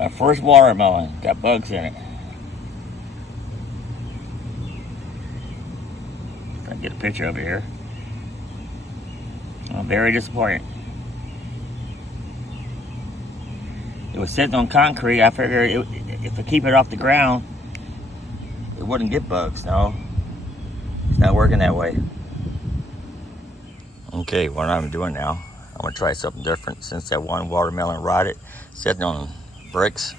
My first watermelon got bugs in it. If I can get a picture of it here. I'm very disappointed. It was sitting on concrete. I figured if I keep it off the ground, it wouldn't get bugs. No, it's not working that way. Okay, what I'm doing now, I'm gonna try something different. Since that one watermelon rotted, sitting on bricks,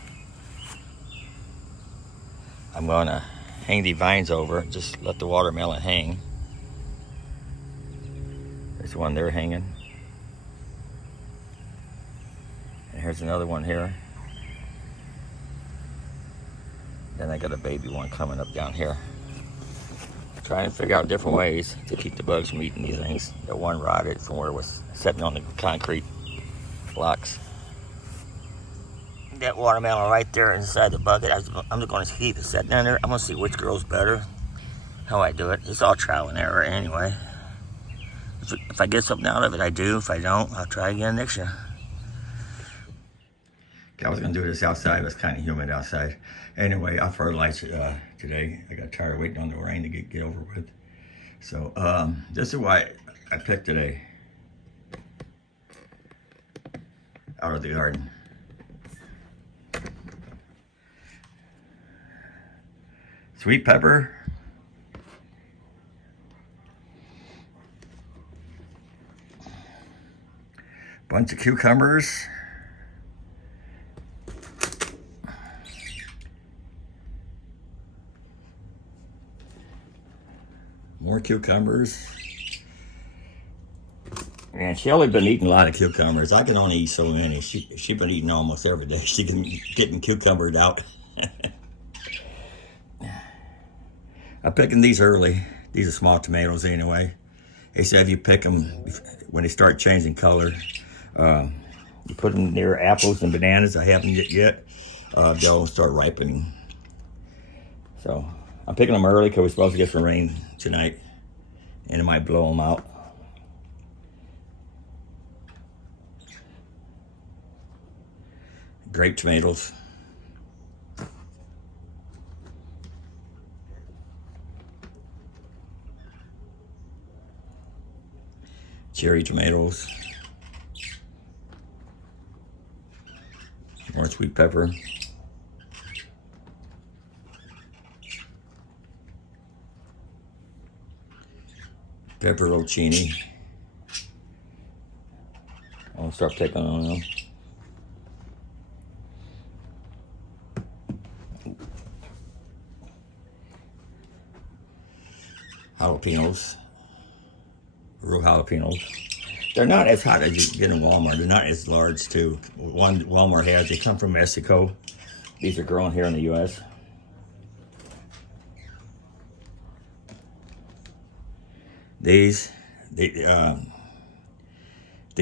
I'm gonna hang the vines over, just let the watermelon hang. There's one there hanging. And here's another one here. Then I got a baby one coming up down here. Trying to figure out different ways to keep the bugs from eating these things. That one rotted from where it was sitting on the concrete blocks. That watermelon right there inside the bucket, I'm just going to keep it sitting down there. I'm going to see which grows better, how I do it. It's all trial and error anyway. If I get something out of it, I do. If I don't, I'll try again next year. Okay, I was going to do this outside. It was kind of humid outside. Anyway, I fertilized today. I got tired of waiting on the rain to get over with. So this is why I picked today out of the garden. Sweet pepper. Bunch of cucumbers. More cucumbers. And Shelly been eating a lot of cucumbers. I can only eat so many. She been eating almost every day. She can getting cucumbered out. I'm picking these early. These are small tomatoes anyway. They said if you pick them when they start changing color, you put them near apples and bananas. I haven't yet. They'll start ripening. So I'm picking them early because we're supposed to get some rain tonight, and it might blow them out. Grape tomatoes. Cherry tomatoes. More sweet pepper. Pepperoncini. I'll start picking on them. Jalapenos. Real jalapenos. They're not as hot as you get in Walmart. They're not as large too. One Walmart has, they come from Mexico. These are grown here in the US. These, they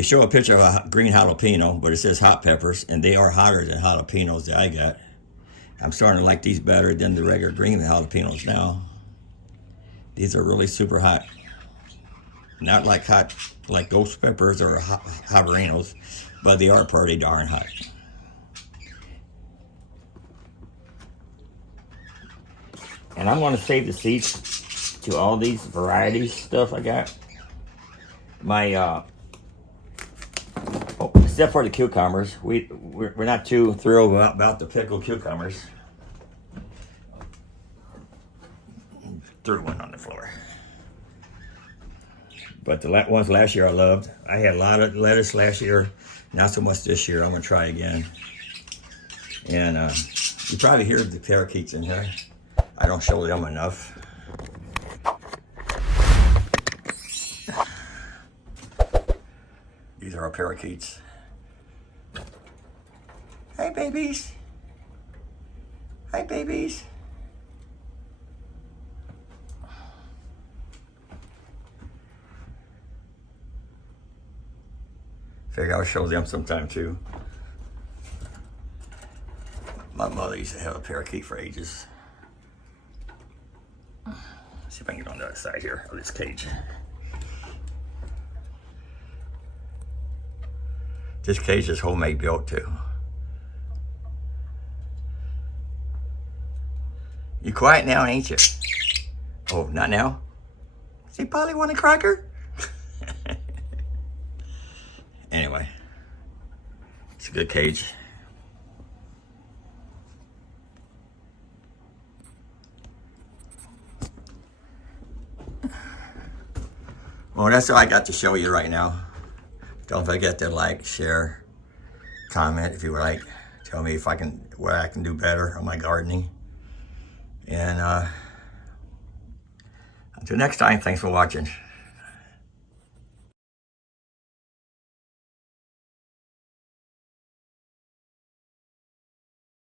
show a picture of a green jalapeno, but it says hot peppers, and they are hotter than jalapenos that I got. I'm starting to like these better than the regular green jalapenos now. These are really super hot. Not like hot, like ghost peppers or habaneros, but they are pretty darn hot. And I'm going to save the seeds to all these varieties stuff I got. My except for the cucumbers, we're not too thrilled about the pickled cucumbers. Threw one on the floor. But the ones last year I loved. I had a lot of lettuce last year, not so much this year. I'm gonna try again. And you probably hear the parakeets in here. I don't show them enough. These are our parakeets. Hi, babies. Hi, babies. Figure I'll show them sometime too. My mother used to have a parakeet for ages. Let's see if I can get on the other side here of this cage. This cage is homemade built too. You quiet now, ain't you? Oh, not now? Does he probably want a cracker? Anyway, it's a good cage. Well, that's all I got to show you right now. Don't forget to like, share, comment if you would like. Tell me if I can, what I can do better on my gardening. And until next time, thanks for watching.